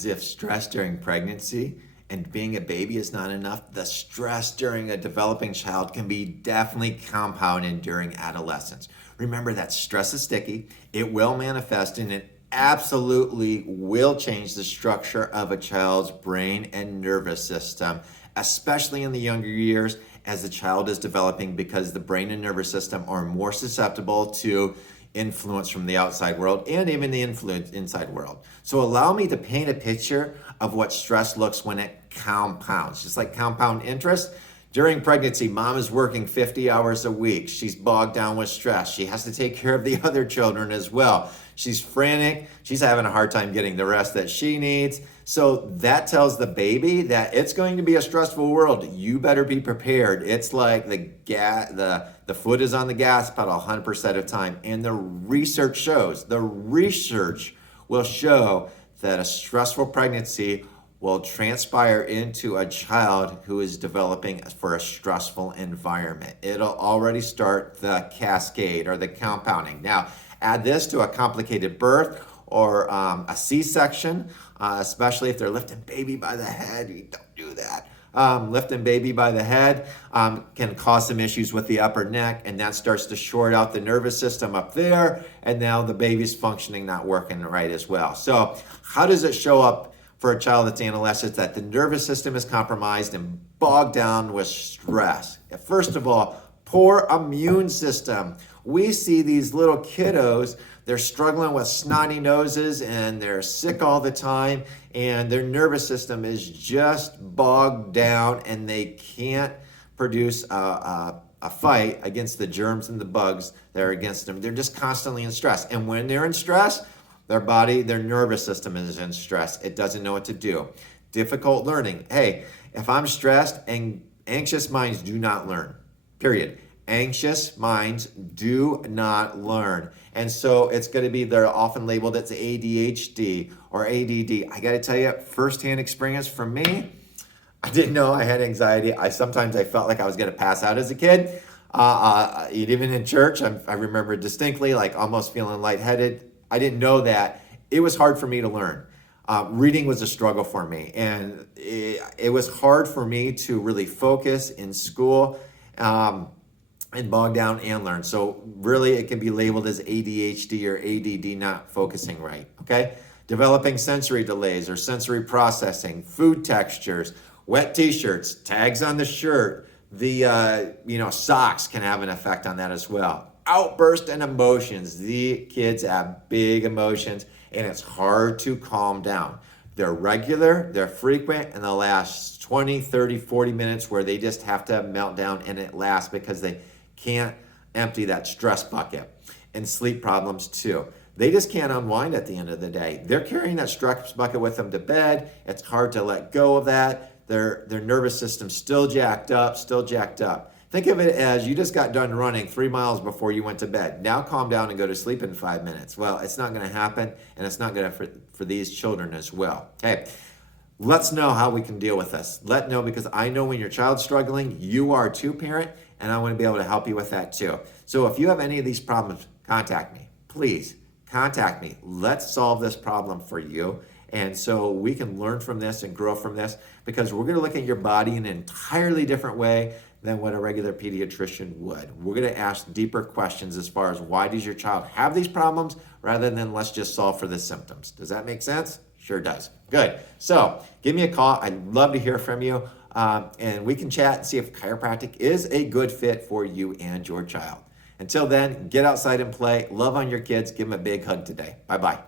as if stress during pregnancy and being a baby is not enough, the stress during a developing child can be definitely compounded during adolescence. Remember that stress is sticky, it will manifest, and it absolutely will change the structure of a child's brain and nervous system, especially in the younger years as the child is developing, because the brain and nervous system are more susceptible to influence from the outside world and even the influence inside world. So allow me to paint a picture of what stress looks when it compounds, just like compound interest. During pregnancy, mom is working 50 hours a week. She's bogged down with stress. She has to take care of the other children as well. She's frantic. She's having a hard time getting the rest that she needs. So that tells the baby that it's going to be a stressful world. You better be prepared. It's like the foot is on the gas pedal 100% of the time. And the research will show that a stressful pregnancy will transpire into a child who is developing for a stressful environment. It'll already start the cascade or the compounding. Now, add this to a complicated birth or a C-section, especially if they're lifting baby by the head. You don't do that. Lifting baby by the head can cause some issues with the upper neck, and that starts to short out the nervous system up there, and now the baby's functioning not working right as well. So how does it show up for a child that's adolescent that the nervous system is compromised and bogged down with stress? First of all, poor immune system. We see these little kiddos, they're struggling with snotty noses and they're sick all the time, and their nervous system is just bogged down and they can't produce a fight against the germs and the bugs that are against them. They're just constantly in stress. And when they're in stress, their nervous system is in stress. It doesn't know what to do. Difficult learning. Hey, if I'm stressed, and anxious minds do not learn, period. Anxious minds do not learn. And so it's going to be, they're often labeled as ADHD or ADD. I got to tell you, firsthand experience from me, I didn't know I had anxiety. Sometimes I felt like I was going to pass out as a kid. Even in church, I remember distinctly, like almost feeling lightheaded. I didn't know that. It was hard for me to learn. Reading was a struggle for me, and it was hard for me to really focus in school and bog down and learn. So really it can be labeled as ADHD or ADD, not focusing right, okay? Developing sensory delays or sensory processing, food textures, wet t-shirts, tags on the shirt, the socks can have an effect on that as well. Outburst and emotions. The kids have big emotions and it's hard to calm down. They're regular, they're frequent, and they'll last 20, 30, 40 minutes where they just have to melt down, and it lasts because they can't empty that stress bucket. And sleep problems too. They just can't unwind at the end of the day. They're carrying that stress bucket with them to bed. It's hard to let go of that. Their nervous system's still jacked up. Think of it as you just got done running 3 miles before you went to bed. Now calm down and go to sleep in 5 minutes. Well, it's not going to happen, and it's not going to for these children as well. Hey, let's know how we can deal with this. Let know, because I know when your child's struggling, you are too, parent, and I want to be able to help you with that too. So if you have any of these problems, contact me. Please contact me. Let's solve this problem for you. And so we can learn from this and grow from this, because we're going to look at your body in an entirely different way than what a regular pediatrician would. We're going to ask deeper questions as far as why does your child have these problems, rather than let's just solve for the symptoms. Does that make sense? Sure does. Good. So give me a call. I'd love to hear from you. And we can chat and see if chiropractic is a good fit for you and your child. Until then, get outside and play. Love on your kids. Give them a big hug today. Bye-bye.